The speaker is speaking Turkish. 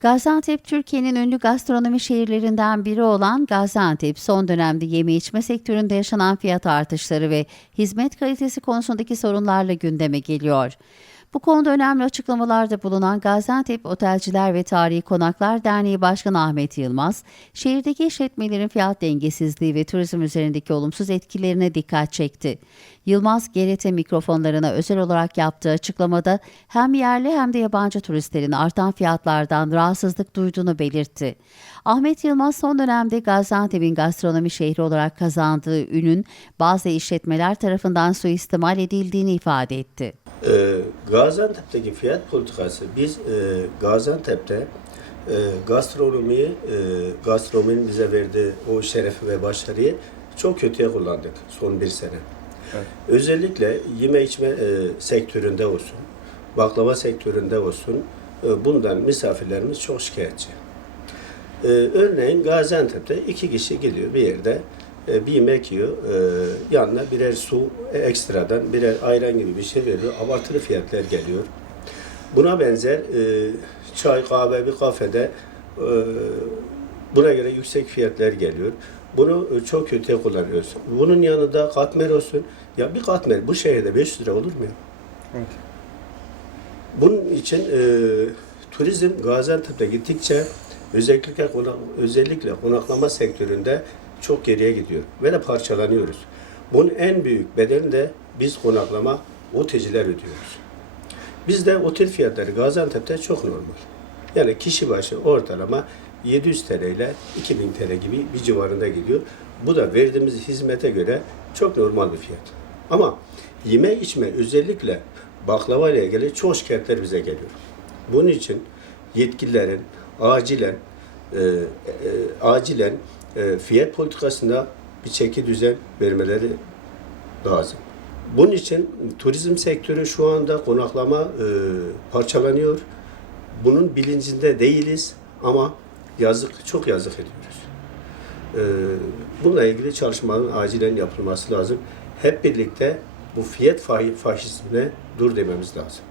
Gaziantep, Türkiye'nin ünlü gastronomi şehirlerinden biri olan Gaziantep, son dönemde yeme içme sektöründe yaşanan fiyat artışları ve hizmet kalitesi konusundaki sorunlarla gündeme geliyor. Bu konuda önemli açıklamalarda bulunan Gaziantep Otelciler ve Tarihi Konaklar Derneği Başkanı Ahmet Yılmaz, şehirdeki işletmelerin fiyat dengesizliği ve turizm üzerindeki olumsuz etkilerine dikkat çekti. Yılmaz, GRT mikrofonlarına özel olarak yaptığı açıklamada hem yerli hem de yabancı turistlerin artan fiyatlardan rahatsızlık duyduğunu belirtti. Ahmet Yılmaz son dönemde Gaziantep'in gastronomi şehri olarak kazandığı ünün bazı işletmeler tarafından suistimal edildiğini ifade etti. Ee, Gaziantep'teki fiyat politikası biz e, Gaziantep'te e, gastronomiyi, e, gastronominin bize verdiği o şerefi ve başarıyı çok kötüye kullandık son bir sene. Evet. Özellikle yeme içme e, sektöründe olsun, baklava sektöründe olsun e, bundan misafirlerimiz çok şikayetçi. E, örneğin Gaziantep'te iki kişi gidiyor bir yerde e, bir yemek yiyor. E, yanına birer su e, ekstradan birer ayran gibi bir şey veriyor. Abartılı fiyatlar geliyor. Buna benzer e, çay, kahve bir kafede e, buna göre yüksek fiyatlar geliyor. Bunu e, çok kötüye kullanıyoruz. Bunun yanında katmer olsun. Ya bir katmer bu şehirde 500 lira olur mu? Evet. Bunun için e, turizm Gaziantep'te gittikçe özellikle konak, özellikle konaklama sektöründe çok geriye gidiyor ve de parçalanıyoruz. Bunun en büyük bedelini de biz konaklama otelciler ödüyoruz. Bizde otel fiyatları Gaziantep'te çok normal. Yani kişi başı ortalama 700 TL ile 2000 TL gibi bir civarında gidiyor. Bu da verdiğimiz hizmete göre çok normal bir fiyat. Ama yeme içme özellikle baklava ile ilgili çok şikayetler bize geliyor. Bunun için yetkililerin acilen e, e, acilen e, fiyat politikasında bir çeki düzen vermeleri lazım. Bunun için turizm sektörü şu anda konaklama e, parçalanıyor. Bunun bilincinde değiliz ama yazık, çok yazık ediyoruz. E, bununla ilgili çalışmanın acilen yapılması lazım. Hep birlikte bu fiyat fahi- faşizmine dur dememiz lazım.